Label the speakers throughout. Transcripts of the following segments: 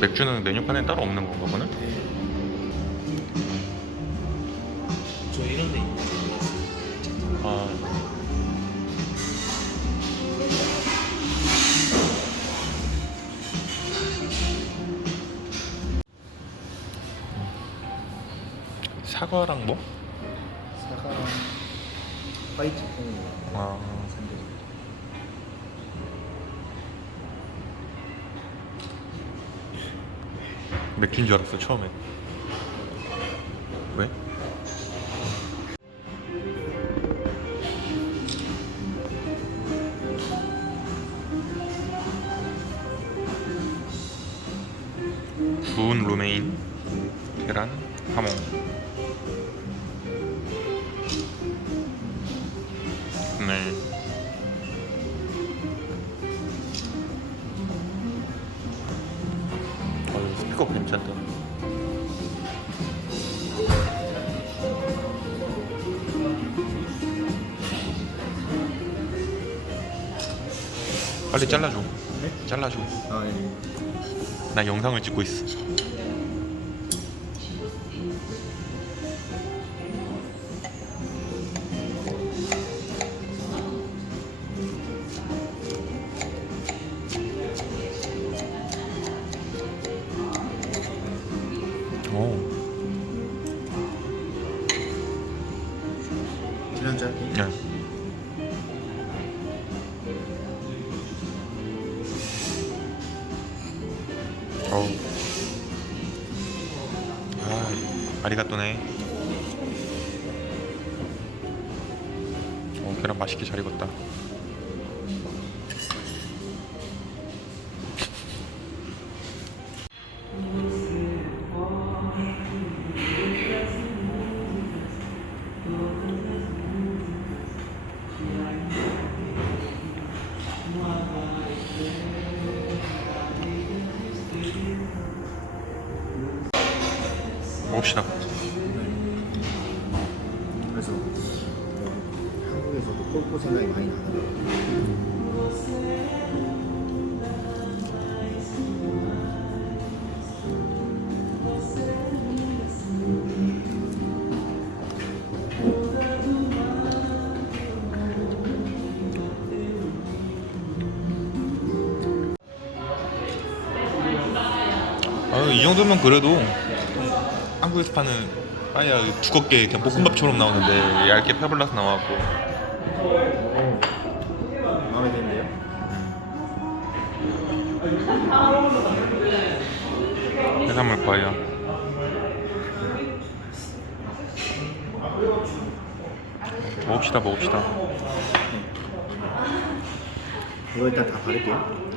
Speaker 1: 맥주는 메뉴판에 따로 없는 건가 보네.
Speaker 2: 저 이런 데 있는
Speaker 1: 아. 사과랑 뭐?
Speaker 2: 사과 화이트 콩
Speaker 1: 아.
Speaker 2: 산들
Speaker 1: 맥주인 줄 알았어 처음에. 왜? 구운 루메인, 계란, 하몽. 네. 어, 스피커 괜찮다. 빨리 잘라줘.
Speaker 2: 네?
Speaker 1: 잘라줘.
Speaker 2: 아 예.
Speaker 1: 나 영상을 찍고 있어. 오,
Speaker 2: 계란 짧기
Speaker 1: 네. 어우. 아, 아리가또네. 어, 계란 맛있게 잘 익었다. 먹읍시다.
Speaker 2: 그래서 여기 한국에서도 꼴코 생각이 많이 나더라고요
Speaker 1: 이 정도면 그래도 한국에서 파는 빠야 두껍게 그냥 볶음밥처럼 나오는데 얇게 페블라서 나와갖고
Speaker 2: 마음에 드는데요?
Speaker 1: 해산물 빠야. 먹읍시다 먹읍시다.
Speaker 2: 이거 일단 다 바를게요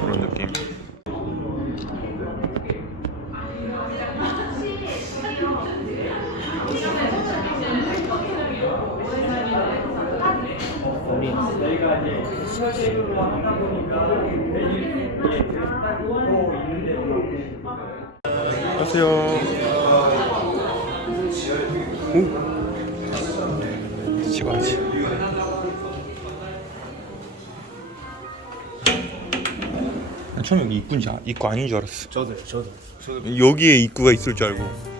Speaker 1: 그런 느낌. 안녕하세요. 오. 처음에 여기 입구인지 아- 입구 아닌 줄 알았어.
Speaker 2: 저도 저도 저도
Speaker 1: 여기에 입구가 있을 줄 알고.